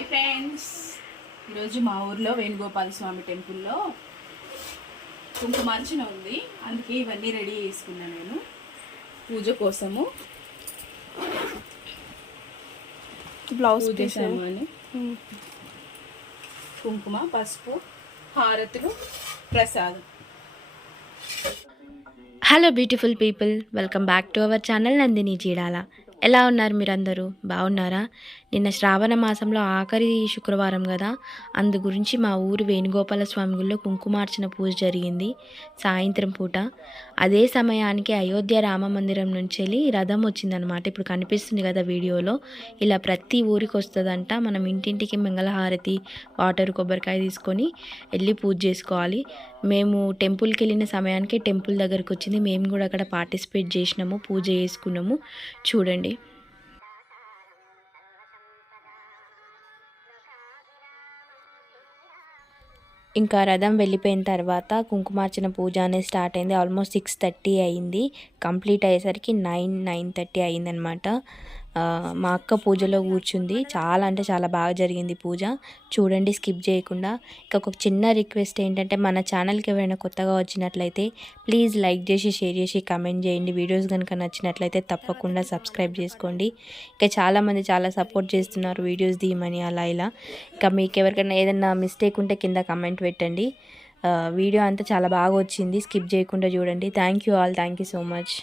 Hi friends, ఈరోజు మా ఊర్లో వేణుగోపాల స్వామి టెంపుల్లో కుంకుమార్చన ఉంది. అందుకే ఇవన్నీ రెడీ చేసుకున్నాను నేను పూజ కోసము. బ్లౌజ్ చేసామని కుంకుమ, పసుపు, హారతులు, ప్రసాదం. Hello beautiful people, welcome back to our channel Nandini Cheedala. ఎలా ఉన్నారు మీరందరూ? బాగున్నారా? నిన్న శ్రావణ మాసంలో ఆఖరి శుక్రవారం కదా, అందు గురించి మా ఊరు వేణుగోపాల స్వామి గుడిలో కుంకుమార్చన పూజ జరిగింది సాయంత్రం పూట. అదే సమయానికి అయోధ్య రామ మందిరం నుంచి వెళ్ళి రథం వచ్చిందనమాట. ఇప్పుడు కనిపిస్తుంది కదా వీడియోలో. ఇలా ప్రతి ఊరికి వస్తుందంట. మనం ఇంటింటికి మంగళహారతి, వాటర్, కొబ్బరికాయ తీసుకొని వెళ్ళి పూజ చేసుకోవాలి. మేము టెంపుల్కి వెళ్ళిన సమయానికి టెంపుల్ దగ్గరికి వచ్చింది. మేము కూడా అక్కడ పార్టిసిపేట్ చేసినాము, పూజ చేసుకున్నాము. చూడండి. ఇంకా రథం వెళ్ళిపోయిన తర్వాత కుంకుమార్చన పూజ అనేది స్టార్ట్ అయింది. ఆల్మోస్ట్ 6:30 అయింది. కంప్లీట్ అయ్యేసరికి 9:30 అయిందనమాట. మా అక్క పూజలో కూర్చుంది. చాలా అంటే చాలా బాగా జరిగింది పూజ. చూడండి స్కిప్ చేయకుండా. ఇంకా ఒక చిన్న రిక్వెస్ట్ ఏంటంటే, మన ఛానల్కి ఎవరైనా కొత్తగా వచ్చినట్లయితే ప్లీజ్ లైక్ చేసి, షేర్ చేసి, కామెంట్ చేయండి. వీడియోస్ కనుక నచ్చినట్లయితే తప్పకుండా సబ్స్క్రైబ్ చేసుకోండి. ఇంకా చాలామంది చాలా సపోర్ట్ చేస్తున్నారు వీడియోస్ తీయమని అలా ఇలా. ఇంకా మీకు ఎవరికైనా ఏదైనా మిస్టేక్ ఉంటే కింద కామెంట్ పెట్టండి. వీడియో అంతా చాలా బాగా వచ్చింది. స్కిప్ చేయకుండా చూడండి. Thank you all. Thank you so much.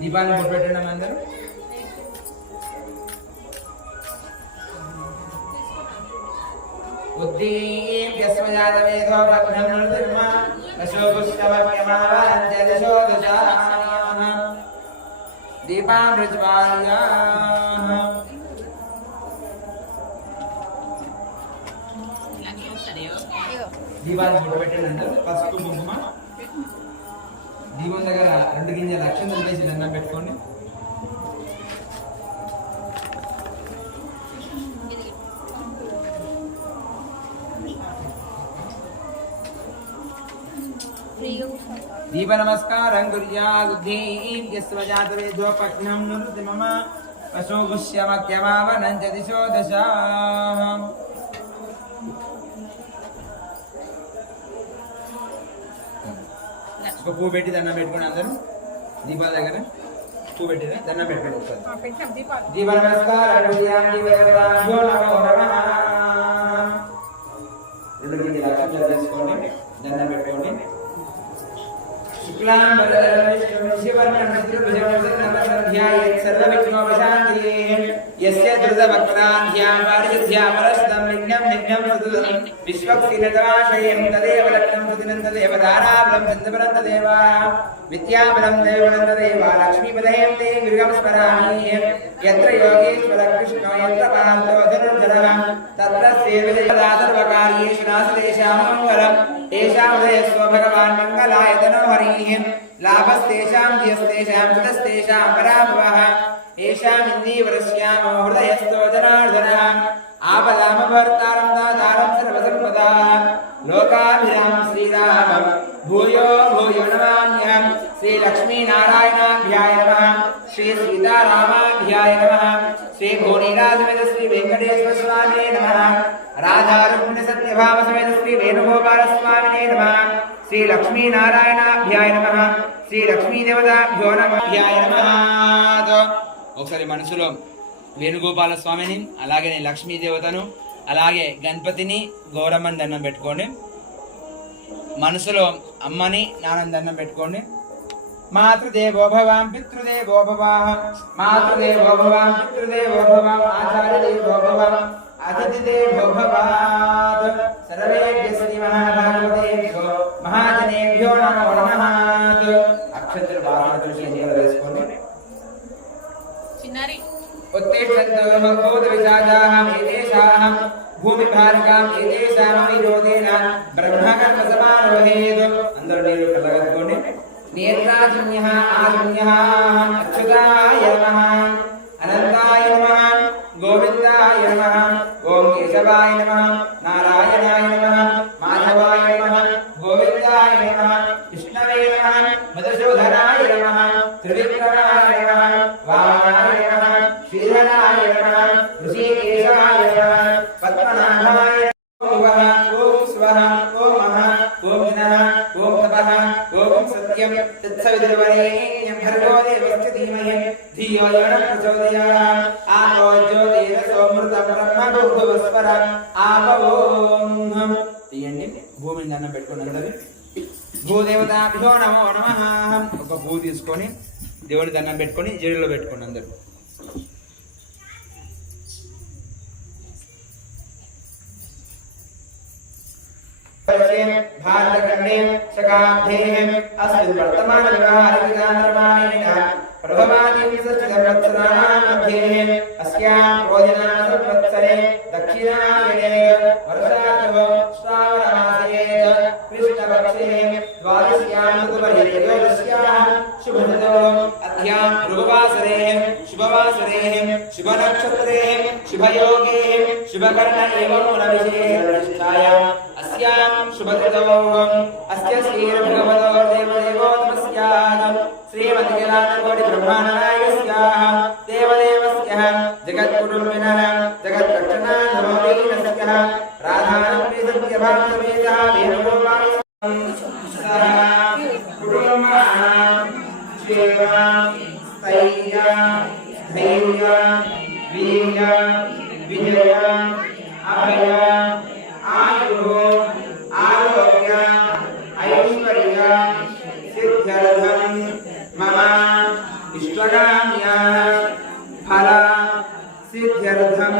దీపాన్ని పొట్టు పెట్టండి అందరూ. దీపాన్ని పొట్టు పెట్టండి అందరూ. పసుపు, కుంకుమ, దీపం దగ్గర 2 గింజల అక్షంతలు వేసి దండం పెట్టుకోండి. దీప నమస్కారం గుర్యాద్ధిస్వజాతవేదోపఘ్నం నురుతి మమ పశుగుష్యమక్యమావనం చ దిశో దశ. ఒక పువ్వు పెట్టి దండం పెట్టుకోండి అందరూ. దీపాల దగ్గర పువ్వు పెట్టిన దండం పెట్టుకోండి ఒకసారి. దీప నమస్కారం చేసుకోండి, దండం పెట్టుకోండి. విద్యాబలం దేవనందేవా లక్ష్మీపదయం తే గృహం స్మరామి. యత్ర యోగేశ్వర కృష్ణో యత్ర పార్థో ధనుర్ధరః తత్ర సేవదేవదాసర్వకార్యేషు నాసదేశాం మంగళం. తేషాముదయస్వ భగవాన్ మంగళాయతనో హరిః. లాభస్తేషాం ధియస్తేషాం సుతస్తేషాం పరాభవః. ఏషామిందీవరస్యామో హృదయస్థో జనార్దనః. ఆపదామభర్తారం దాతారం సర్వసంపదా. లోకాభిరామం శ్రీరామం భూయో భూయో నమామ్యహం. శ్రీ లక్ష్మీనారాయణాభ్యాయ నమః. శ్రీ సీతారామాభ్యాయ నమః. శ్రీ భూనీరాజమేత శ్రీ వెంకటేశ్వర స్వామినే నమః. రాధారుక్మిణి సత్యభామ సమేత శ్రీ వేణుగోపాల స్వామినే నమః. శ్రీ లక్ష్మీనారాయణాభ్యాయ నమః. శ్రీ లక్ష్మీదేవతాభ్యో నమః. ఒకసారి మనసులో వేణుగోపాల స్వామిని, అలాగే లక్ష్మీదేవతను, అలాగే గణపతిని, గౌరమ్మని దండం పెట్టుకోండి. మనసులో అమ్మని, నాన్నని దండం పెట్టుకోండి. మాతృదేవో భవాం పితృదేవో భవాః. మాతృదేవో భవాం పితృదేవో భవాం. ఆచార్యదేవో భవాం అతిథిదేవో భవాత్. సర్వేభ్యః శ్రీ మహాభాగవతేభ్యో మహాజనేభ్యో నమో నమః. అక్షంతలు బాగా తులసి వేసుకోండి. చిన్నారి उत्तिष्ठन्तु भूतविशाखाः एतेषां भूमिभारिकां एतेषां विरोधेन ब्रह्मकर्म समारोहेत्. अंदर नीरु कलगत्कोंडि. नेत्राजन्यः आजन्यः अच्युताय नमः, अनन्ताय नमः, गोविन्दाय नमः. ओम కేశవాయ నమః నారాయణాయ నమః మాధవాయ నమః గోవిందాయ నమః విష్ణవే నమః మధుసూదనాయ నమః త్రివిక్రమాయ నమః వామనాయ నమః శ్రీధరాయ నమః ఋషికేశాయ నమః పద్మనాభాయ ఓం స్వః ఓం మహః ఓం జ్ఞః ఓం తపః ఓం సత్యం తత్సవితుర్వరేణ్యం భర్గో దేవస్య ధీమహి ధియో యో నః ప్రచోదయాత్ ఆపో జ్యోతిరసోమృతం బ్రహ్మ భూర్భువస్వర ఆపవోం తీయండి భూమిని దండం పెట్టుకోండి అందరూ భూదేవతాభ్యో నమో నమః ఒక భూ తీసుకొని దేవుడి దండం పెట్టుకొని జడిలో పెట్టుకోండి అందరూ भारतखंडे शकाब्धे अस्मिन् वर्तमान विवाहादिविधानप्रमाणेन प्रभवादिं सच्चिदवत्सरामध्ये अस्यां रोहिणां संवत्सरे दक्षिणायने वर्षातो श्रावणमासे कृष्णपक्षे द्वादश्यां ऋतुपर्ययोगस्याः शुभऋतौ अद्यां भृगुवासरे शुभवासरे शुभनक्षत्रे शुभयोगे शुभकर्ण एवं गुणविशेषनिष्ठायाम् अस्यां शुभऋतौ अस्य श्रीर्भगवतो देवदेवोत्तमस्यात् श्रीमद्गिराजकोटिब्रह्माण्डनायकस्याः देवदेवस्यः जगत्कुटुम्बिनः जगद्रक्षणाधमोदीनस्यः राधारम्भीसत्यभासमेतः वेणुगोपालः कुटुम्बानां क्षेमं स्थैर्यं धैर्यं वीर्यं विजयम् अभयम् आयुः आरोग्य ऐश्वर्य सिद्ध्यर्थं मम इष्टकाम्याः फल सिद्ध्यर्थं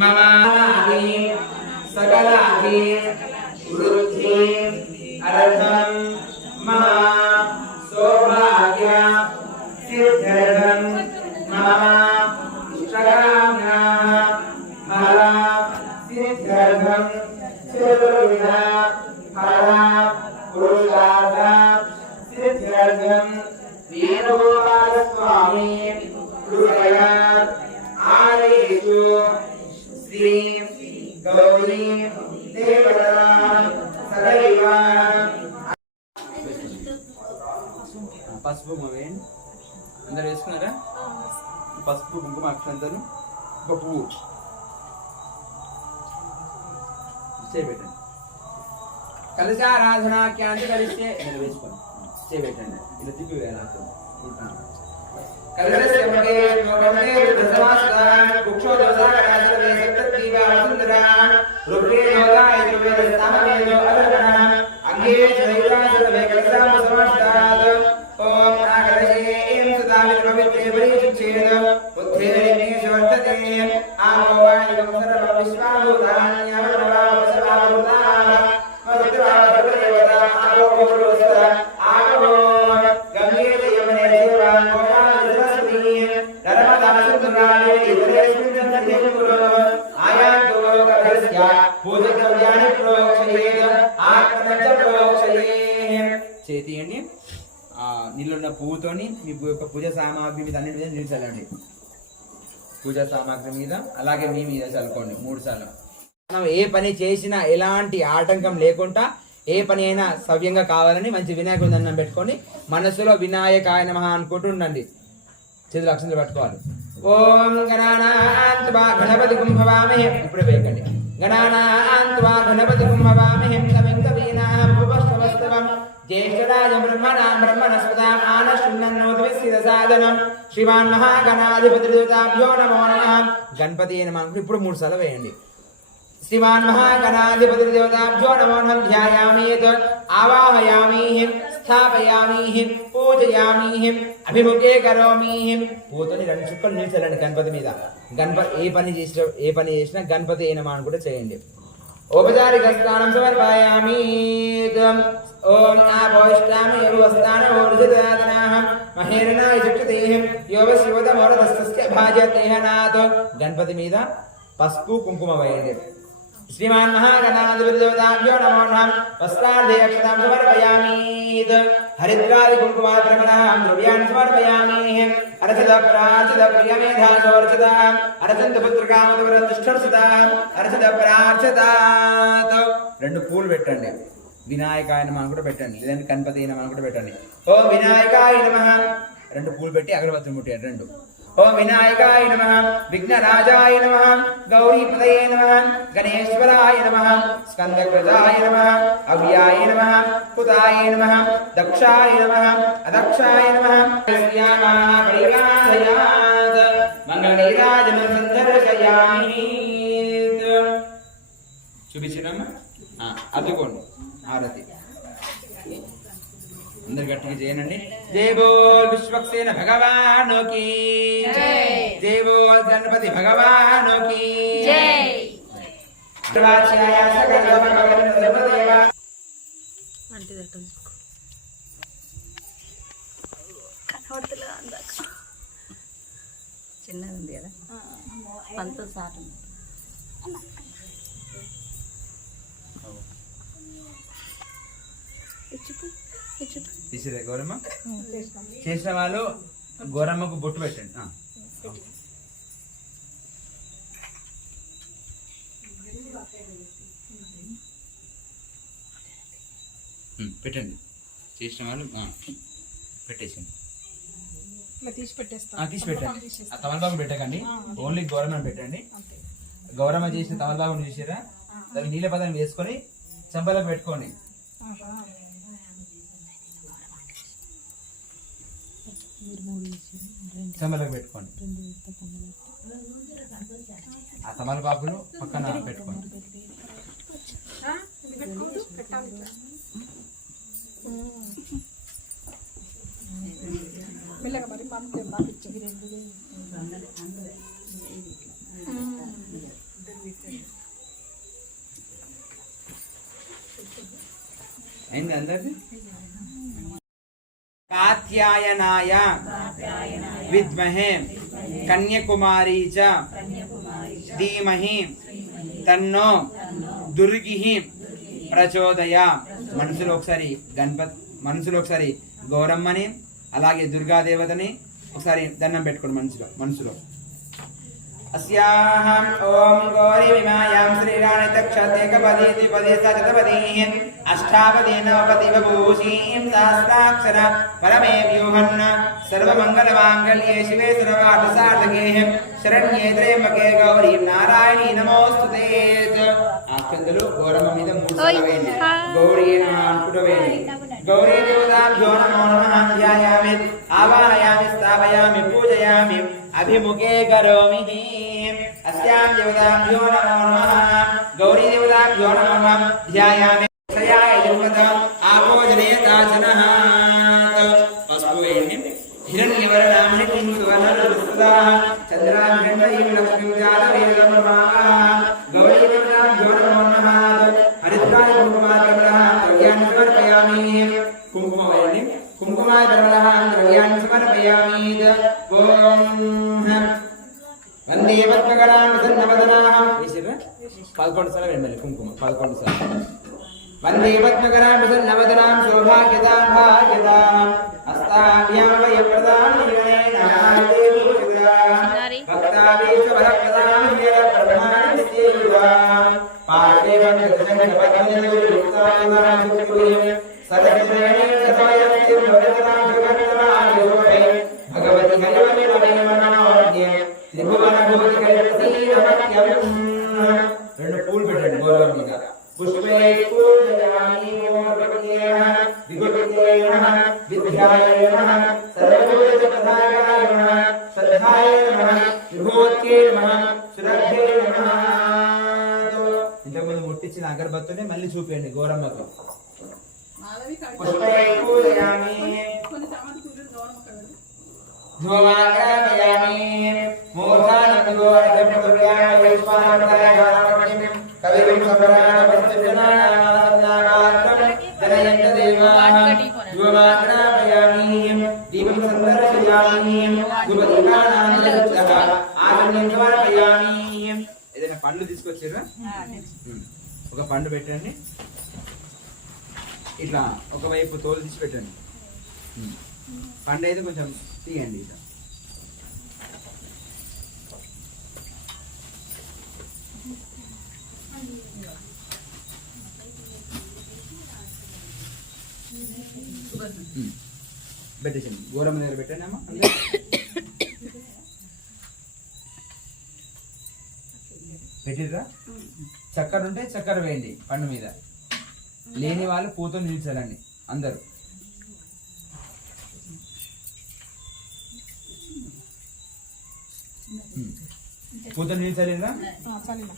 मम सकलादि वृद्धि अर्थं मम सौभाग्य सिद्ध्यर्थं मम इष्टकाम्याः सिद्ध्यर्थं चतुर्विधा फल पुरुषार्थ सिद्ध्यर्थं वेणुगोपालस्वामी कृपया आलयेषु श्री गौरी देवता सदैव పసుపు వేయండి అందరు వేసుకున్నారా పసుపు కుంకుమ అక్షంతలు ఒక పువ్వు చేయబెట్టండి కలశారాధన క్యాంతి కలిస్తే వేసుకోండి చేయబెట్టండి ఇలా తిప్పి వేయాలి కలశస్యమగే నోగమనే దశమాస్తాన్ కుక్షో దోసాగణాసర్వే సప్తద్వీపా సుందరాన్ రుక్మే నోదాయ త్రివేద సామవేదో అదర్గణాన్ అంగే చైతాసర్వే కలశామ సమస్తాత్ ఓం నాగలయేం సదావిత పవిత్రే పరిశుచ్ఛేద బుద్ధేరిమే శవర్తతే ఆమోవాయుగం సర్వ విశ్వాభూతాన్యవనవా సర్వాభూతాః మధురావదేవతా ఆమోభూరుస్త ఆమో గంగే యమునే దేవాన్ గోదావరి నర్మదా సింధురావే ఇతరేస్మిన్ నదీకులో ఆయాంతో కలస్య పూజద్రవ్యాని ప్రోక్షయేత్ ఆత్మనచ ప్రోక్షయేత్ చేతియండి నీళ్ళున్న పువ్వుతోని మీ యొక్క పూజ సామాగ్రి మీద అన్నిటి మీద నీళ్ళు చల్లండి పూజా సామాగ్రి మీద అలాగే మీ మీద చల్లుకోండి 3 సార్లు మనం ఏ పని చేసినా ఎలాంటి ఆటంకం లేకుండా ఏ పని అయినా సవ్యంగా కావాలని మంచి వినాయకుడి దండం పెట్టుకొని మనసులో వినాయకాయ నమః అనుకుంటూ ఉండండి చేతులు అక్షంతలు పట్టుకోవాలి ఓం గణానాన్త్వా గణపతి కుంభవామహే ఇప్పుడు వేయకండి గణానాన్త్వా గణపతి కుంభవామహే కవిం కవీనాం ఉపస్తవస్తవం ज्येष्ठराज ब्रह्मणस्पदां आनशृण्वन्नोतिविसिदसादनं श्रीमान् महागणाधिपतिदेवताभ्यो नमो नमः गणपति नमः ఇప్పుడు 3 సార్లు వేయండి श्रीमान् महागणाधिपतिदेवताभ्यो नमो नमः ध्यायामीत आवाहयामि स्थापयामि पूजयामि अभिमुखे करोमि పూతని 2 చుక్కలు నీళ్ళు చల్లండి గణపతి మీద గణపతి ఏ పని చేసినా గణపతి నమః అని కూడా చేయండి औपचारिक स्नानं समर्पयामि ओम आपोष्टामि वस्तानोर्जितादनाः महेरणाय चक्षुतेः योवशिवतमोरतस्य भाजतेहनाथ गणपति మీద పసుపు కుంకుమ వేయండి श्रीमान महागणाधिपतिदेवताभ्यो नमो नमः वस्त्रार्धे अक्षतां समर्पयामि हरिद्रादि कुङ्कुमात्रमणां द्रव्याणि समर्पयामि अर्चित प्रार्चित प्रियमेधासोर्चित अर्चन्त पुत्रकामदवरतिष्ठर्चित अर्चित प्रार्चितात् రెండు పూలు పెట్టండి వినాయకాయ నమః కూడా పెట్టండి లేదంటే గణపతి నమః కూడా పెట్టండి ఓం వినాయకాయ నమః రెండు పూలు పెట్టి అగరబత్తులు ముట్టండి రెండు ఓం వినాయకాయ నమః విఘ్నరాజాయ నమః గౌరీపతయే నమః గణేశ్వరాయ నమః స్కందకృతాయ నమః అవ్యాయ నమః పుతాయ నమః దక్షాయ నమః అదక్షాయ నమః శ్రీయామా పరివారయాత్ మంగళనీరాజనం సందర్శయామి చూపించినమ్మా అద్దుకోండి హారతి అందరు గట్టిగా చేయనండి జై బోల్ విశ్వక్సేన భగవాను కీ జై బోల్ గణపతి భగవాను కీ చిన్నది ఉంది కదా పంతో సాటు తీసిరే గౌరమ్మ చేసిన వాళ్ళు గౌరమ్మకు బొట్టు పెట్టండి పెట్టండి చేసిన వాళ్ళు పెట్టేసండి తీసి పెట్టండి ఆ తమలపాకు పెట్టకండి ఓన్లీ గౌరమ్మ పెట్టండి గౌరమ్మ చేసిన తమలపాకుని చూసారా దాన్ని నీళ్ళ పదాన్ని వేసుకొని చెంపలకు పెట్టుకోండి చెంబలకు పెట్టుకోండి ఆ తమలపాకులు పక్కన పెట్టుకోండి అయింది అందరిది कात्यायनाय विद्महे कन्याकुमारी च धीमहि तन्नो दुर्गिः ప్రచోదయ మనసులో ఒకసారి మనసులో గౌరమ్మని అలాగే దుర్గాదేవతని ఒకసారి దండం పెట్టుకోండి మనసులో अस्याहं ओम गौरी विमायां श्रीराणि तक्षतेकपदी द्विपदी सचतपदी अष्टापदी नवपदी बभूषीं सहस्राक्षर परमे व्यूहन् सर्वमङ्गलमाङ्गल्ये शिवे सर्वार्थसाधके शरण्ये त्र्यम्बके गौरी नारायणी नमोस्तुते आख्यंदलु गौरम्म మీద మూడు సార్లు వేయండి గౌరీ నమః అనుకుంటూ వేయండి गौरी देवताभ्यो नमो नमः ध्यायामि आवाहयामि स्थापयामि पूजयामि अभिमुखे करोमि अस्यां देवताभ्यो नमो नमः गौरी देवताभ्यो नमो नमः ध्यायामि सयाय युवतम् आभोजनेताचनः पस्पुवेणि हिरण्यवर्णां हिरण्यं सुवर्णरजतस्ताः चन्द्राभिषण्डीं लक्ष्मीं जातवेदमर्माः गौरी देवताभ्यो नमो नमः हरिद्राय कुङ्कुमार्कमलः द्रव्याणि समर्पयामि कुङ्कुमाय परमलः द्रव्याणि समर्पयामि वंदे पद्मकरां प्रसन्नवदनाः 11 साल वेण्मल्లి कुङ्कुम 11 साल वंदे पद्मकरां प्रसन्नवदनां सौभाग्यदां भाग्यदां हस्ताभ्यां वयप्रदां जीवनेन देवी सुधा भक्ताभीष्ट वरप्रदां जय ब्रह्माणि सेवा पार्थे वन्दजनपद्मनियुक्तां सुखिये सर्वश्रेणे सतयस्ति भगवतां जगत्तरायोगे भगवति हरिवमे मनोज्ञे त्रिभुवन भूति कैलसीरमत्यं రెండు పూలు పెట్టండి గౌరవం మీద పుష్పే పూజయామి ఓం భగవతేన విభూతేన విద్యాయ నమః సర్వభూతపదాయ నమః శ్రద్ధాయ నమః విభూతే నమః శ్రద్ధే నమః ఇంతకుముందు ముట్టించిన అగరబత్తుని మళ్ళీ చూపండి గౌరమ్మకు పుష్పే పూజయామి ధూమాగ్రహయామి మూర్ధానందోరథప్రభుర్యాయ వైశ్వానరాయ గానమణిం కవిం సంప్రదాన పరిచర్యనానాసన్నాగాత్రం జనయంత దేవాః ధూమాగ్రహయామి దీపం సందర్శయామి ధూపదీపానానందః ఆచమనం సమర్పయామి ఏదైనా పండ్లు తీసుకొచ్చి తెచ్చిర్రా? ఒక పండు పెట్టండి, ఇట్లా ఒకవైపు తోలు తీసి పెట్టండి. పండు అయితే కొంచెం తీయండి ఇట్లా. పెట్టేసండి, గోరమ్మ దగ్గర పెట్టండి అమ్మా. పెట్టిర్రా? చక్కెర ఉంటే చక్కెర వేయండి పండు మీద, లేని వాళ్ళు పూతో నిల్చాలండి అందరూ. పూతో నిల్చలేదా?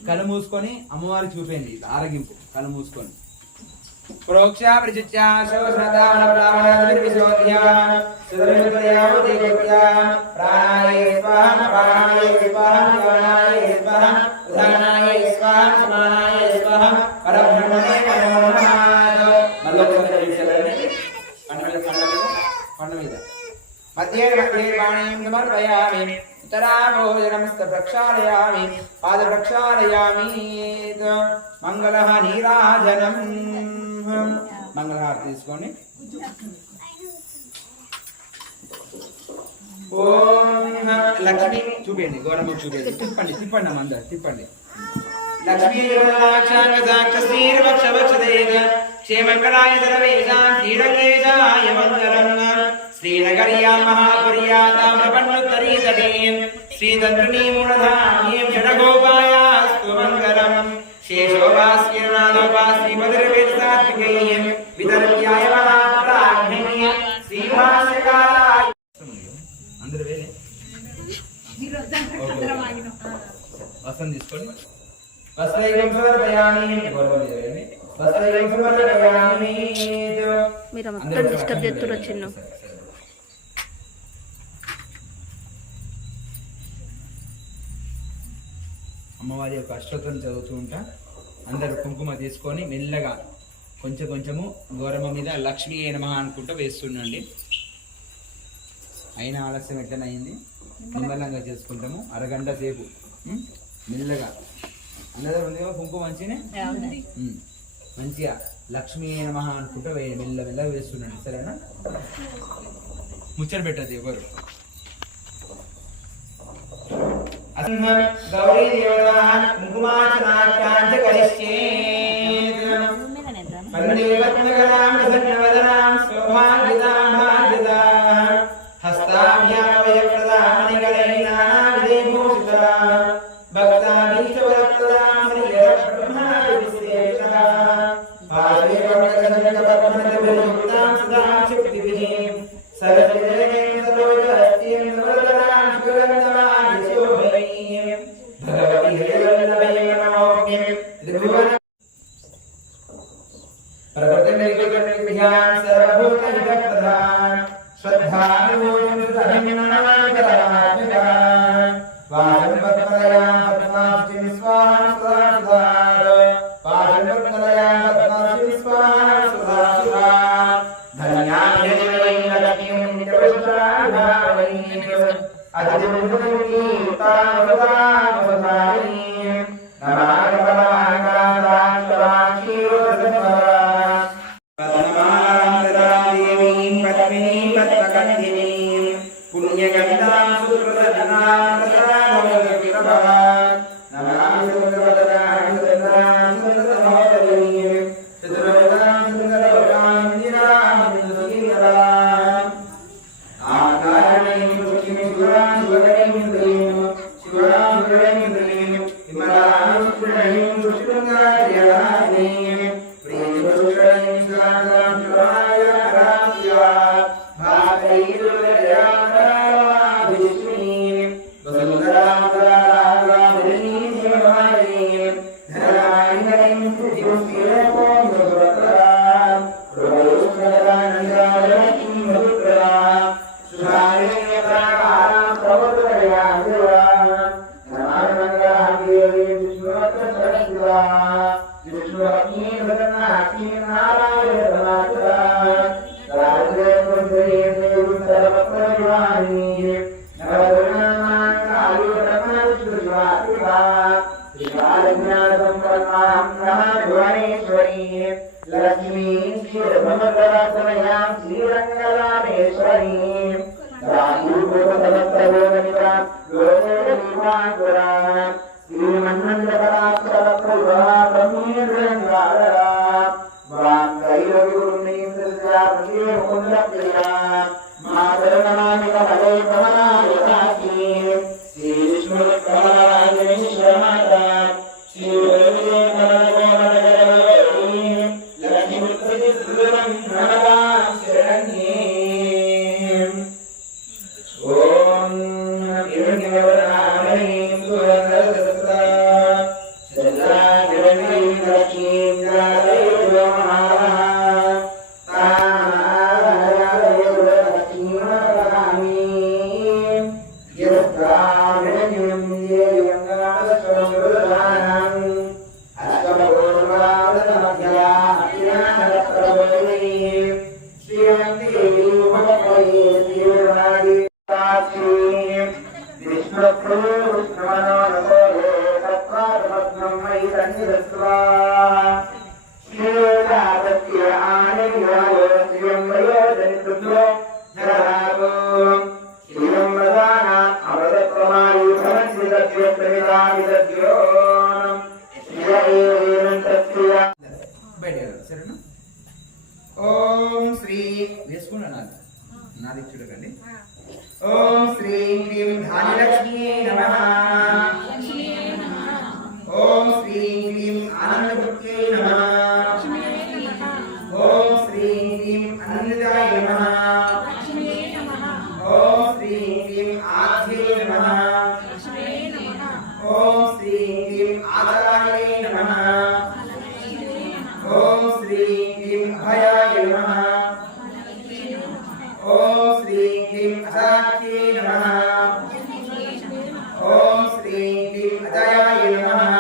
కళ్ళు మూసుకొని అమ్మవారు చూపేయండి, ఆరగింపు. కళ్ళు మూసుకొని ప్రోక్షా ప్రచిత్యా శోశ్రతాన బ్రాహ్మణాదిర్విశోధ్యా సుదర్శనయావదేవ్యా ప్రాణాయ స్వాహ ప్రాణాయ స్వాహ ప్రాణాయ స్వాహ ఉదానాయ స్వాహ సమానాయ స్వాహ పరబ్రహ్మణే నమో నమః. మల్లొకసారి నిల్చోండి, పండ మీద మధ్యే మధ్యే వాణీం సమర్పయామి, ఉత్తరాభోజనమస్త ప్రక్షాళయామి, పాద ప్రక్షాళయామి. మంగళ నీరాజనం. మంగళహారతి తీసుకోండి. ఓం లక్ష్మి చూపండి, గౌరమ్మ చూపండి, తిప్పండి తిప్పండి అమ్మ, అందరు తిప్పండి. లక్ష్మీ క్షేమంగళాయ సర్వేషాం శ్రీరంగేశాయ మంగళం. శ్రీనగర్యాం మహాపుర్యా తామ్రపర్ణోత్తరీతటీం శ్రీతంత్రిణీమూలధామీం షడగోపాయాస్తు మంగళం. శేషోపాస్యనాథోపాశ్రీపతిర్వేదసాత్వికైః వితర్క్యాయ మహాప్రాజ్ఞైః శ్రీభాష్యకారాయ. అందరూ వేలే వస్త్రం తీసుకోండి. వస్త్రైకం సమర్పయామి, వస్త్రైకం సమర్పయామి. మీరు మొత్తం డిస్టర్బ్ చేస్తున్నారు చిన్న. అమ్మవారి యొక్క అష్టోత్తరం చదువుతూ ఉంటా. అందరూ కుంకుమ తీసుకొని మెల్లగా కొంచెం కొంచెము గౌరమ్మ మీద లక్ష్మీ నమః అనుకుంటూ వేస్తుండండి. అయినా ఆలస్యం ఎట్లనే అయింది, నిమ్మలంగా చేసుకుంటాము. అరగంట సేపు మెల్లగా అందరూ ఉంది కదా కుంకుమ మంచినే మంచిగా లక్ష్మీ నమః అనుకుంటూ మెల్ల మెల్లగా వేస్తుండండి, సరేనా? ముచ్చట పెట్టద్దు ఎవరు. గౌరీ దేవతాః కుంకుమార్చనాఖ్యాం చ కరిష్యేత్. వందే పద్మకరాం ప్రసన్నవదనాం సౌభాగ్యదాం భాగ్యదాం. హస్తాభ్యాం అభయప్రదాం మణిగణైః నానావిధైర్భూషితాం. భక్తాభీః చ వరప్రదాం శ్రీయబ్రహ్మాదివిశేషాం. పాశే పంకజశంఖపద్మనతభిర్యుక్తాం సదాం శక్తిభిః. సరసిజనైః సరోజస్త్రీం నవరతనాం సుగంధవాన్ విశోభైః. భగవతి హరివల్లభై నమోऽస్మి. త్రిభువన ప్రకృతిర్నిర్వికృతిభ్యాం సర్వభూతహితప్రదాం. శ్రద్ధానుభూతిం సుతభిన్ననామకరాత్మికాం. వాసం పద్మలయాం పద్మాక్షిం స్వాహం సదా సదా. వాసం పద్మలయాం పద్మాక్షిం స్వాహం సదా సదా. ధన్యాభ్యజనైః లక్ష్మీం నిత్యపుష్పాభిభావైః. అతిథిముఖీర్తాం సదాం సదాయైః. నమామి పరమాకార శ్రీకాళజ్ఞానసంపన్నాం మహాభువనేశ్వరీ లక్ష్మీ శ్రీరమణకరాసనయా శ్రీరంగరామేశ్వరీ రాజీభూతసమస్రగోగణిత గోదేవీమాంకురా శ్రీమన్నందకరాక్షరప్రభా బ్రహ్మేంద్రంగారా ముకుందప్రియా మాతరణమామిక హరే కమలాయతాసి శ్రీ విష్ణు కమలాయ శ్రీ ఓం శ్రీ వేసుకున్నాను నాది చూడకండి. ఓం శ్రీ హ్రీం ధాన్యలక్ష్మీ నమః. ఓం శ్రీ హ్రీం ఆనందపుత్రే నమః. ఓం శ్రీ హ్రీం అనందాయ నమః. ఓం శ్రీ హ్రీం ఆధ్యే నమః. ఓం శ్రీ హ్రీం ఆదరాయ నమః. ఓం శ్రీ హ్రీం అభయాయ నమః. ఓం శ్రీ హ్రీం అసాఖ్యే నమః. ఓం శ్రీ హ్రీం అజయాయ నమః.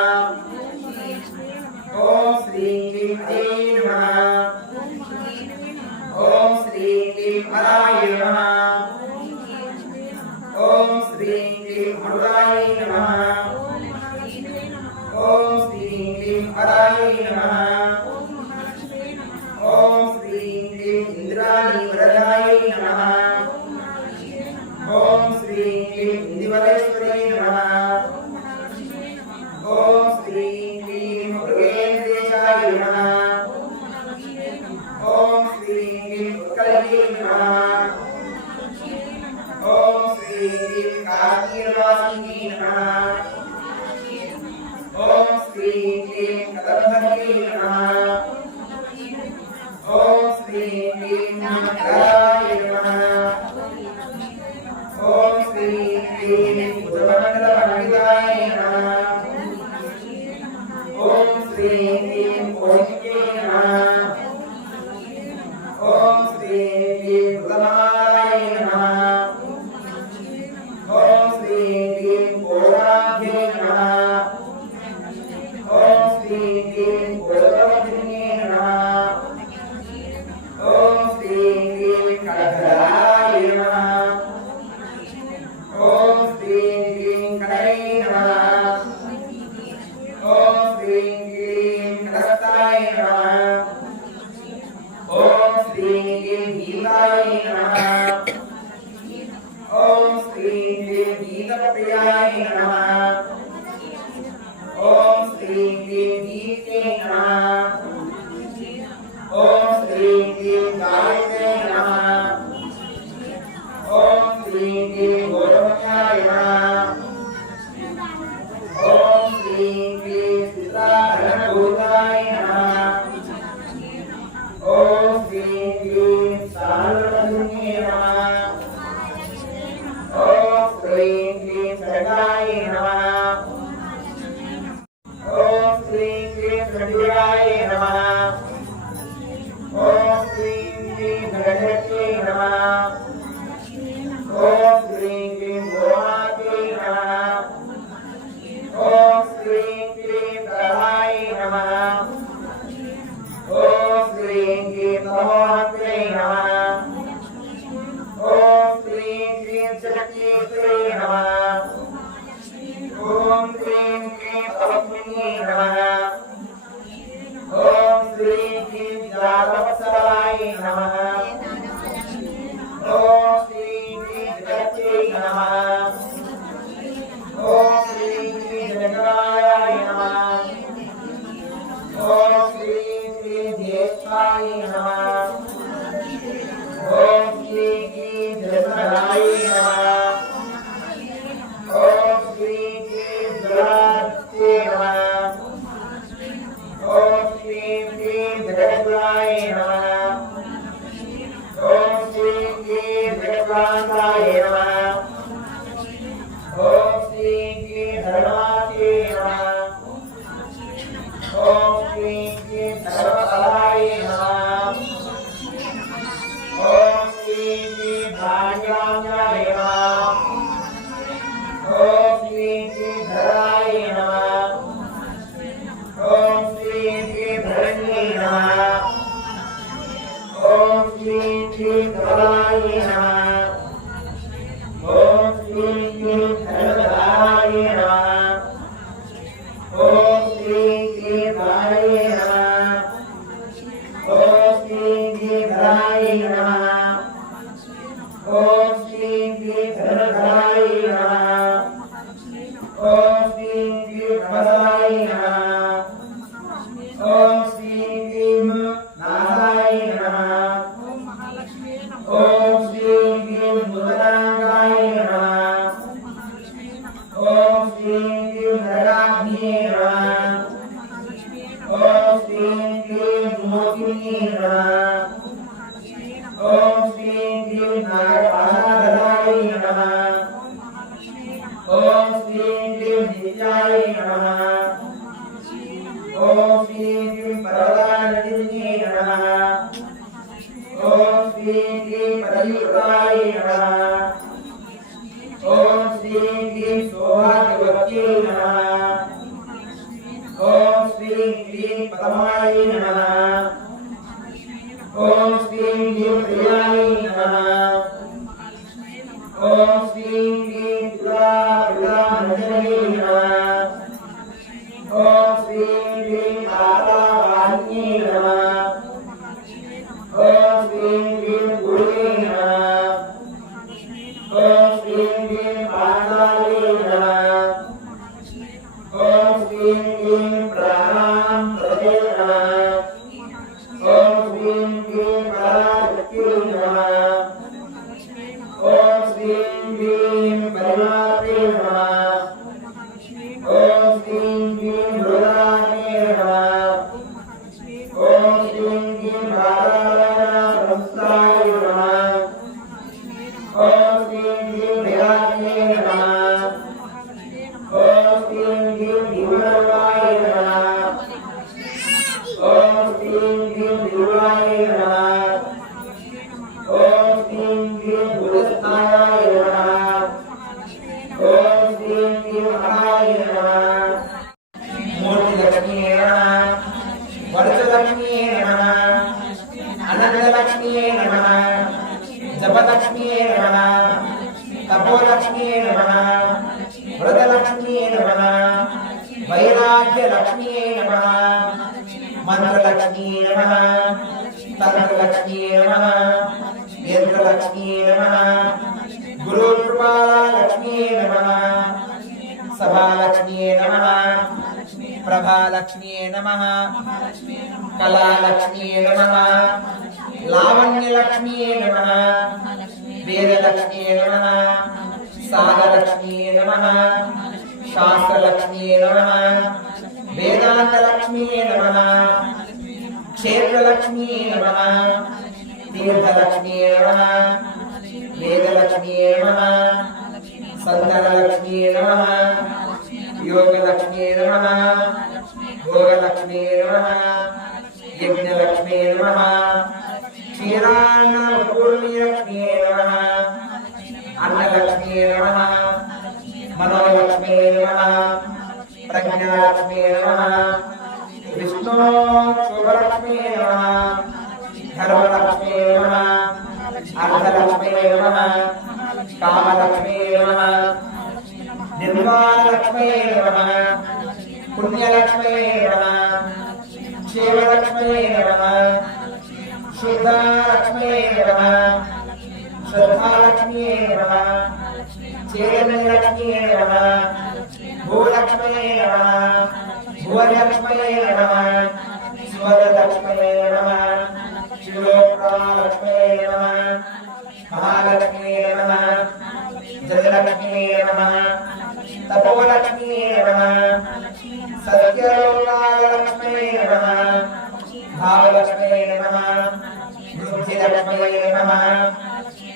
ఓం శ్రీ హ్రీం అజే నమః. ఓం శ్రీ హ్రీం హరాయ నమః. ఓం శ్రీ హ్రీం అమృతాయ నమః. ఓం శ్రీ హ్రీం హరాయ నమః. ఓం శ్రీ హ్రీం ఇంద్రాణి వరదాయ నమః. ఓం శ్రీ హ్రీం ఇందివరేశ్వరీ నమః. ఓం శ్రీ హ్రీం మృగేంద్రేశాయ నమః. ఓం శ్రీ హ్రీం ఉత్కళే నమః. ఓం శ్రీ హ్రీం కాశీనివాసిని నమః. ఓం శ్రీ హ్రీం కదంబరీ నమః. ఓం శ్రీ హ్రీం నమః. ఓం శ్రీ హ్రీం భుజమండలమండితాయ నమః. ఓం శ్రీ హ్రీం కోశికే నమః. ఓం శ్రీ హ్రీం మృగమాలాయ నమః. ఓం శ్రీ హ్రీం కోరాభ్యే నమః. ఓం శ్రీ హ్రీం కోరవతినే నమః. ఓం శ్రీ హ్రీం तपस्विन्यै नमः। ॐ श्रीं क्लीं जातवत्सलायै नमः। ॐ श्रीं क्लीं जगत्यै नमः। ॐ श्रीं क्लीं जगन्नाथाय नमः। ॐ श्रीं क्लीं ज्येष्ठाय नमः। ॐ श्रीं क्लीं जगन्नाथाय नमः। ॐ श्रीं क्लीं जगन्नाथाय नमः। ॐ श्रीं क्लीं जगद्गुराय नमः। ॐ श्रीं क्लीं जगद्कान्ताय नमः। ॐ श्रीं क्लीं धर्मात्ये नमः। ॐ श्रीं क्लीं सर्वफलाय नमः। ॐ श्रीं क्लीं भाग्याय नमः। ॐ श्रीं क्लीं धराय नमः। ॐ श्रीं क्लीं धरण्यै नमः। ॐ श्रीं क्लीं धराय नमः। ॐ श्रीं क्लीं धर्मदाय नमः। ॐ श्रीं क्लीं धाय नमः। ॐ श्रीं क्लीं धराय नमः। ॐ श्रीं क्लीं धर्मदाय नमः। ॐ श्रीं क्लीं धर्मदाय नमः। ॐ श्रीं क्लीं नाराय नमः। ॐ श्रीं क्लीं बुधनाय नमः। ॐ श्रीं क्लीं नराग्न्ये नमः। ॐ श्रीं क्लीं मोहिन्ये नमः। ॐ श्रीं क्लीं नागपाशाधराय नमः। ॐ श्रीं क्लीं नित्याय नमः। ॐ श्रीं क्लीं पर्वतानन्दिन्ये नमः। ॐ श्रीं क्लीं परयुक्ताय नमः। ॐ श्रीं क्लीं सौभाग्यवत्यै नमः। ॐ श्रीं क्लीं पद्माय नमः। ॐ श्रीं क्लीं प्रियाय नमः। ॐ श्रीं क्लीं तुलानन्दये नमः। ॐ श्रीं क्लीं पातावाहिन्ये नमः। ॐ श्रीं क्लीं गुरुवे नमः। ॐ श्रीं क्लीं पाण्डाये नमः। ॐ श्रीं क्लीं प्राणाप्रदे नमः। ॐ श्रीं क्लीं पराशक्त्यै नमः। ॐ श्रीं क्लीं परिमात्रे नमः। ॐ श्रीं क्लीं रुद्राय नमः। ॐ श्रीं क्लीं बालाय नमः। ॐ श्रीं क्लीं विराजे नमः। ॐ श्रीं क्लीं भीमरूपाय नमः। ॐ श्रीं क्लीं विरुवाय नमः। ॐ श्रीं क्लीं गुरुस्थानाय नमः। ॐ श्रीं क्लीं महाय नमः। मूर्तिलक्ष्म्यै नमः। वरदलक्ष्म्यै नमः। अनन्तलक्ष्म्यै नमः। जपलक्ष्म्यै नमः। तपोलक्ष्म्यै नमः। वरदलक्ष्म्यै नमः। वैराग्यलक्ष्म्यै नमः। मंत्रलक्ष्म्यै नमः। तन्त्रलक्ष्म्यै नमः। यन्त्रलक्ष्म्यै नमः। गुरुकृपालक्ष्म्यै नमः। सभालक्ष्म्यै नमः। प्रभालक्ष्म्यै नमः। कलालक्ष्म्यै नमः। लावण्यलक्ष्म्यै नमः। वेदलक्ष्म्यै नमः। सागरलक्ष्म्यै नमः। शास्त्रलक्ष्म्यै नमः। वेदान्तलक्ष्म्यै नमः। क्षेत्रलक्ष्म्यै नमः। तीर्थलक्ष्म्यै नमः। वेदलक्ष्म्यै नमः। संतलक्ष्म्यै नमः। योगलक्ष्म्यै नमः। भोगलक्ष्म्यै नमः। यज्ञलक्ष्म्यै नमः। क्षीरान्नपूर्णलक्ष्म्यै नमः। अन्नलक्ष्म्यै नमः। मनोलक्ष्म्यै नमः। प्रज्ञालक्ष्म्यै नमः। विष्णुशुभलक्ष्म्यै नमः। धर्मलक्ष्म्यै नमः। अर्थलक्ष्म्यै नमः। कामलक्ष्म्यै नमः। निर्वाणलक्ष्म्यै नमः। पुण्यलक्ष्म्यै नमः शिवलक्ष्म्यै नमः शुद्धालक्ष्म्यै नमः श्रद्धालक्ष्म्यै नमः चैतन्यलक्ष्म्यै नमः भूलक्ष्म्यै नमः भुवनलक्ष्म्यै नमः स्वरलक्ष्म्यै नमः शिवलोकलक्ष्म्यै नमः महालक्ष्म्यै नमः जयलक्ष्म्यै नमः तपोलक्ष्म्यै नमः सत्यलोकालक्ष्म्यै नमः भावलक्ष्म्यै नमः बुद्धिलक्ष्म्यै नमः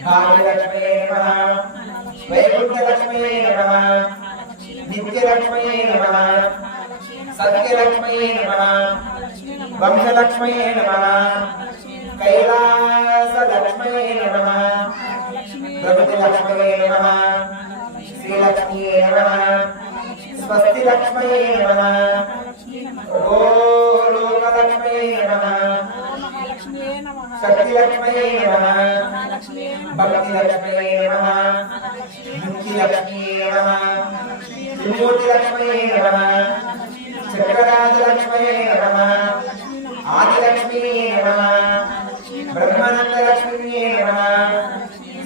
भाग्यलक्ष्म्यै नमः वैकुण्ठलक्ष्म्यै नमः नित्यलक्ष्म्यै नमः सत्यलक्ष्म्यै नमः वंशलक्ष्म्यै नमः कैलासलक्ष्म्यै नमः प्रभृतिलक्ष्म्यै नमः श्रीलक्ष्म्यै नमः स्वस्तिलक्ष्म्यै नमः गोलोकलक्ष्म्यै नमः शक्तिलक्ष्म्यै नमः भक्तिलक्ष्म्यै नमः मुक्तिलक्ष्म्यै नमः विभूतिलक्ष्म्यै नमः चक्रराजलक्ष्म्यै नमः आदिलक्ष्म्यै नमः ब्रह्मानन्दलक्ष्म्यै नमः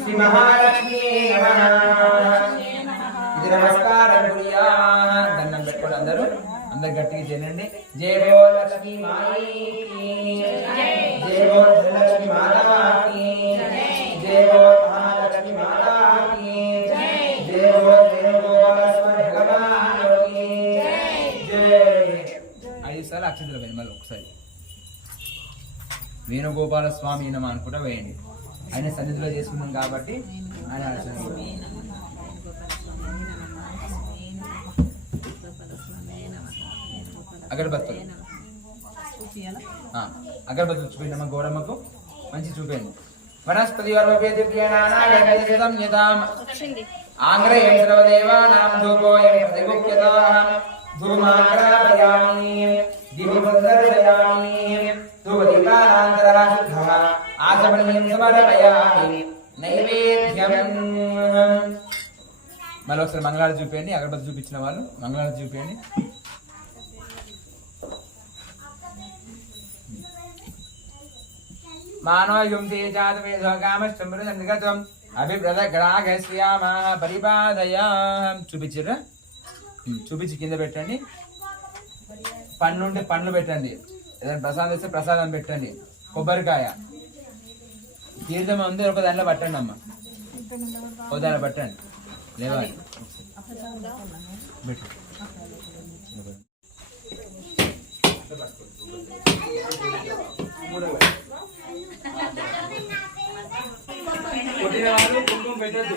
श्री महालक्ष्म्यै नमः ఇది నమస్కారం గురియా దండం పెట్టుకోండి అందరూ గట్టిగా చేయండి జై బో లక్ష్మీ మాయి జై బో ధనలక్ష్మీ మాతాకి జై బో మహాలక్ష్మీ మాతాకి జై బో వేణుగోపాల భగవానుకి జై 5 సార్లు అక్షంతలు వేయండి మళ్ళీ ఒకసారి వేణుగోపాల స్వామి నమ అనుకుంటా వేయండి ఆయన సన్నిధిలో చేసుకున్నాం కాబట్టి ఆయన అగరబత్తులు అగరబత్తులు చూపిండి అమ్మ గౌరమ్మకు మంచి చూపిండి వనస్పతి ఆంగ్రయం సర్వదేవానాం ధూపోయం ప్రతిగుప్యతాం ధూమాగ్రాపయామి దివిపదర్శయామి ధూపదీపానాంతరః శుద్ధః ఆచమనీయం సమర్పయామి నైవేద్యం మళ్ళీ ఒకసారి మంగళారతి చూపించండి అగరబత్తి చూపించిన వాళ్ళు మంగళారతి చూపించండి మానవయుం తేజాతమేధోగామశ్చమృతంగతం అభిప్రదగ్రాగస్యామ పరిపాదయా చూపించరా చూపించి కింద పెట్టండి పండ్లు ఉంటే పండ్లు పెట్టండి ఏదైనా ప్రసాదం ఇస్తే ప్రసాదం పెట్టండి కొబ్బరికాయ తీర్థం ఉంది ఒక దాంట్లో పట్టండి అమ్మ ఒక దాంట్లో పట్టండి లేవాలి కొట్టిన వాళ్ళు కుంకుమ పెట్టద్దు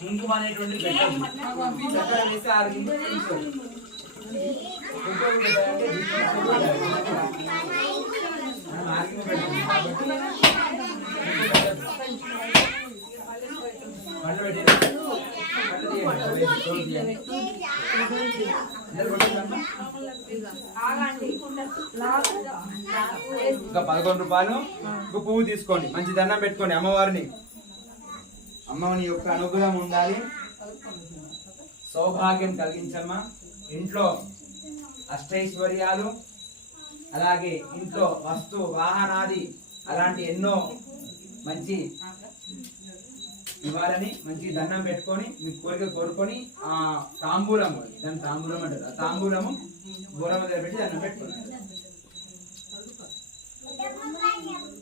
కుంకుమ అనేటువంటి ఇంకా 11 రూపాయలు పువ్వు తీసుకోండి మంచి దండం పెట్టుకోండి అమ్మవారిని అమ్మని యొక్క అనుగ్రహం ఉండాలి సౌభాగ్యం కలిగించమ్మా ఇంట్లో అష్టైశ్వర్యాలు అలాగే ఇంట్లో వస్తు వాహనాది అలాంటి ఎన్నో మంచి ఇవ్వాలని మంచి దండం పెట్టుకొని మీ కోరిక కోరుకొని ఆ తాంబూలము దాన్ని తాంబూలం అంటారు ఆ తాంబూలము గోరమ్మ దగ్గర పెట్టి దండం పెట్టుకోండి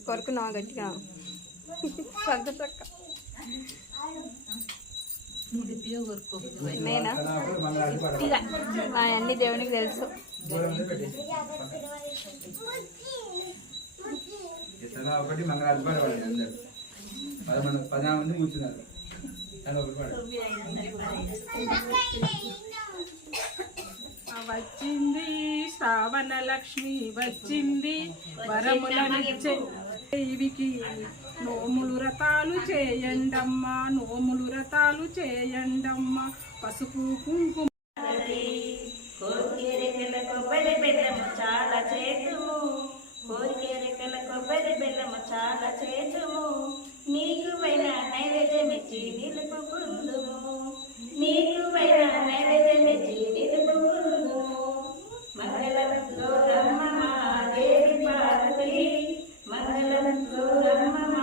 కొరుకున్నా గట్టిగా నేనా అన్ని దేవునికి తెలుసు ఒకటి మంగళారతి అందరు 14 మంది కూర్చున్నారు వచ్చింది శ్రావణ లక్ష్మి వచ్చింది వరములనిచ్చే దేవికి నోములు వ్రతాలు చేయండమ్మా నోములు వ్రతాలు చేయండమ్మా పసుపు కుంకుమ కొబ్బరి బెల్లము చాలా చేతుము కోరికే రెక్కల కొబ్బరి బెల్లము చాలా చేతుము నీకు వైన నైవేద్యమిచ్చి నిలుపుకుందుము నీకు వైన నైవేద్యమిచ్చి నిలుపుకుందుము మంగళం గౌరమ్మ దేవి పార్వతి మంగళం గౌరమ్మ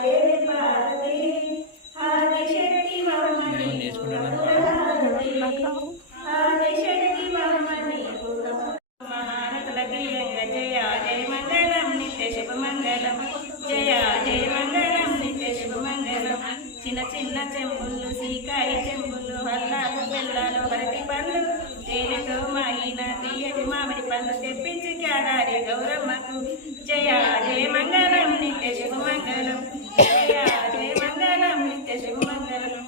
దేవి పార్వతి ఆదిశక్తి మమ్మని ఆదిశక్తి మమ్మని మహారతుల ప్రియంగా జయ జయ మంగళం నిత్య శుభ మంగళం జయ జయ మంగళం నిత్య శుభ మంగళం చిన్న చిన్న చెంబులు సీకాయ చెంబులు హల్లాలు బెల్లాలు వరటి పండ్లు తేనెతో మాగిన తీయటి మామిడి పండ్లు తెప్పించి క్యాడారి గౌరమ్మకు జయ జయ మంగళం నిత్య శుభ మంగళం జయ జయ మంగళం నిత్య శుభ మంగళం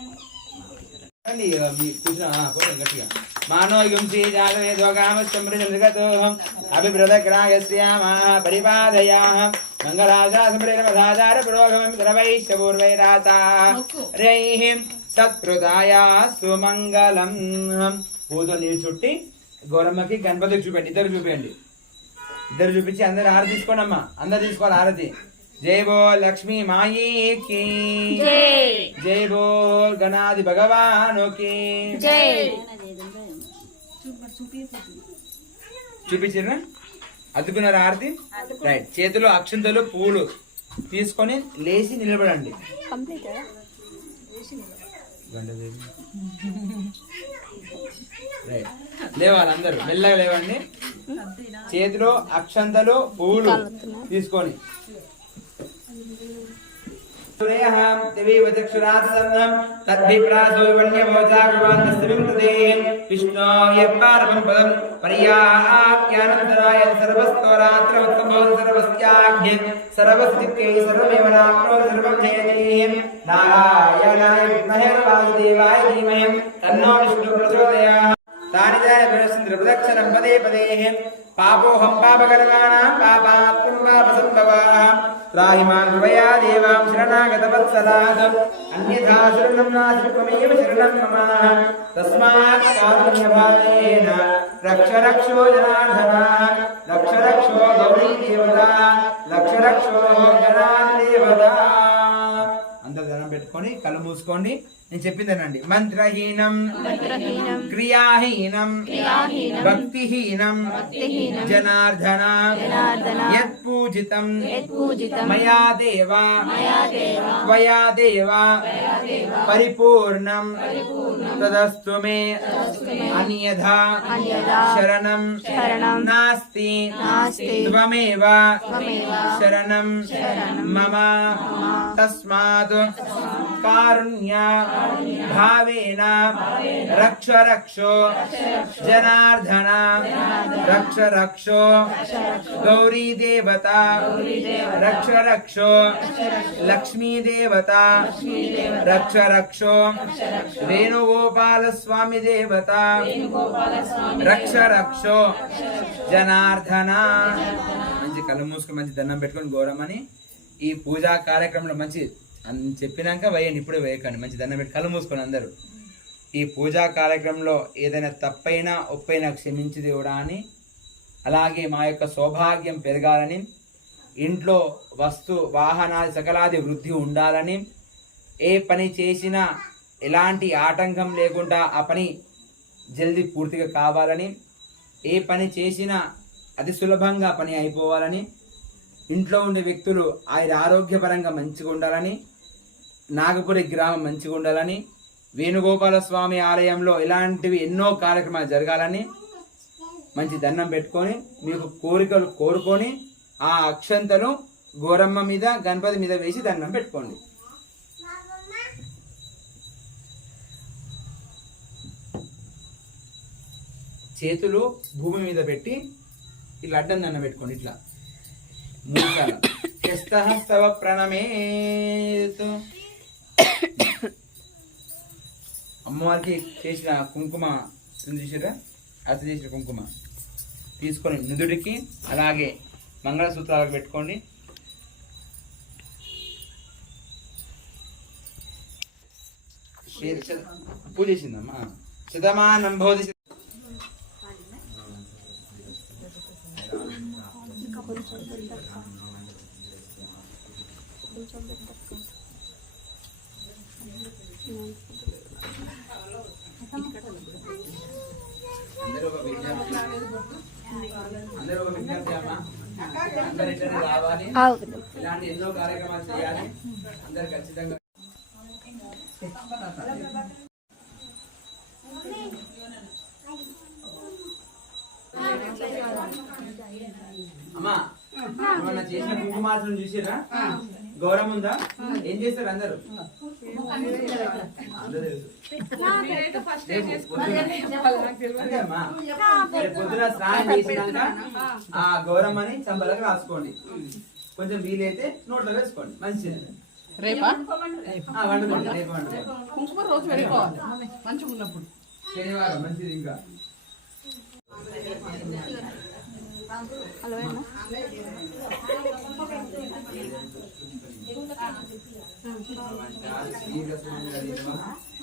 గట్టిగా మానోయం శ్రీ జాతవేదోగామస్తంభృజృగతో అభిప్రదగ్రాయస్యామ పరిపాదయాః మంగళాశాసమృతమధాచార పురోగమం ద్రవైశ్చపూర్వైరాతారైః సత్కృతాయాస్తు మంగళం. పూతో నీళ్ళు చుట్టి గౌరమ్మకి గణపతికి చూపండి, ఇద్దరు చూపండి. ఇద్దరు చూపించి అందరు హారతి తీసుకోండి అమ్మా, అందరు తీసుకోవాలి హారతి. జై బోల్ లక్ష్మీ మాయీకి జై బోల్ గణాది భగవానుకి చూపించారా? అద్దుకున్నారు హారతి? రైట్. చేతిలో అక్షంతలు పూలు తీసుకొని లేచి నిలబడండి. రైట్. లేవాలి అందరూ, మెల్లగా లేవండి. చేతిలో అక్షంతలు పూలు తీసుకొని పదే పదే పాపోహం పాపకర్మాణం పాపాత్మం పాపసంభవాః త్రాహిమాన్ కృపయా దేవాం శరణాగతవత్సలాత్ అన్యథా శరణం నాస్తిత్వమేవ శరణం మమ తస్మాత్ కారుణ్యభావేన రక్ష రక్షో జనార్దన రక్ష రక్షో గౌరీ దేవత రక్ష రక్షో గణాదేవత. అందరు దండం పెట్టుకొని కళ్ళు మూసుకోండి. నేను చెప్పిందేనండి. మంత్రహీనం క్రియాహీనం భక్తిహీనం జనార్దన యత్పూజితం మయా దేవ త్వయా దేవ పరిపూర్ణం తదస్తు మే అన్యథా శరణం నాస్తి త్వమేవ శరణం మమ తస్మాత్ కారుణ్య భావేన రక్ష రక్షో జనార్దన రక్ష రక్షో గౌరీ దేవత రక్ష రక్షో లక్ష్మీ దేవత రక్ష రక్షో వేణుగోపాల స్వామి దేవత రక్ష రక్షో జనార్దన. మంచి కళ్ళు మూసుకొని మంచి దండం పెట్టుకొని గౌరమ్మని ఈ పూజా కార్యక్రమంలో మంచి అని చెప్పినాక వేయండి, ఇప్పుడే వేయకండి. మంచి దండం పెట్టి కళ్ళు మూసుకొని అందరూ ఈ పూజా కార్యక్రమంలో ఏదైనా తప్పైనా ఒప్పైనా క్షమించి దేవుడా అని, అలాగే మా యొక్క సౌభాగ్యం పెరగాలని, ఇంట్లో వస్తు వాహనాది సకలాది వృద్ధి ఉండాలని, ఏ పని చేసినా ఎలాంటి ఆటంకం లేకుండా ఆ పని జల్దీ పూర్తిగా కావాలని, ఏ పని చేసినా అతి సులభంగా పని అయిపోవాలని, ఇంట్లో ఉండే వ్యక్తులు ఆయన ఆరోగ్యపరంగా మంచిగా ఉండాలని, నాగపురి గ్రామం మంచిగా ఉండాలని, వేణుగోపాల స్వామి ఆలయంలో ఇలాంటివి ఎన్నో కార్యక్రమాలు జరగాలని మంచి దండం పెట్టుకొని మీకు కోరికలు కోరుకొని ఆ అక్షంతలు గోరమ్మ మీద గణపతి మీద వేసి దండం పెట్టుకోండి. చేతులు భూమి మీద పెట్టి ఇట్లా అడ్డం దండం పెట్టుకోండి. ఇట్లా మూడు ప్రణమేతు. అమ్మవారికి చేసిన కుంకుమ చూసారా? అతి చేసిన కుంకుమ తీసుకొని నుదుడికి అలాగే మంగళసూత్రాలకు పెట్టుకోండి. పూజ చేసిందమ్మా. శతమానం భవతి అందరూ ఒక విజ్ఞప్తి అమ్మా. అందరు ఇక్కడ రావాలి, ఇలాంటి ఎన్నో కార్యక్రమాలు చేయాలి. అందరు ఖచ్చితంగా అమ్మా ఏమన్నా చేసిన కుంకుమార్చన చూసారా? గౌరవం ఉందా? ఏం చేస్తారు అందరు? పొద్దున స్నానం చేసినాక ఆ గౌరమ్మని చంపలకు రాసుకోండి. కొంచెం వీలైతే నోట్లో వేసుకోండి. మంచిది. వండుకోండి. రేపు వండుకోండి. శనివారం మంచిది. ఇంకా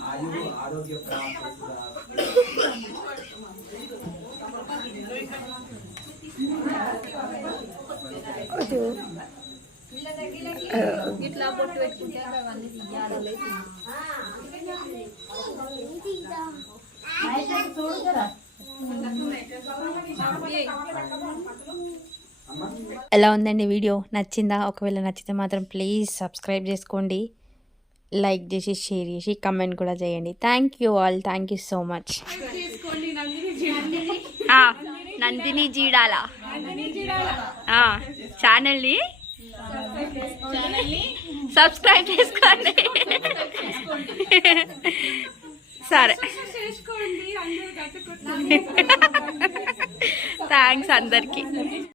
ఆయు ఆరోగ్య ఇట్లా బొట్టు పెట్టుకుంటే అవన్నీ తీయాలి. ఎలా ఉందండి వీడియో? నచ్చిందా? ఒకవేళ నచ్చితే మాత్రం ప్లీజ్ సబ్స్క్రైబ్ చేసుకోండి, లైక్ చేసి షేర్ చేసి కమెంట్ కూడా చేయండి. Thank you all. Thank you so much. Nandini Jeedala ఛానల్ని సబ్స్క్రైబ్ చేసుకోండి. సరే, థ్యాంక్స్ అందరికీ.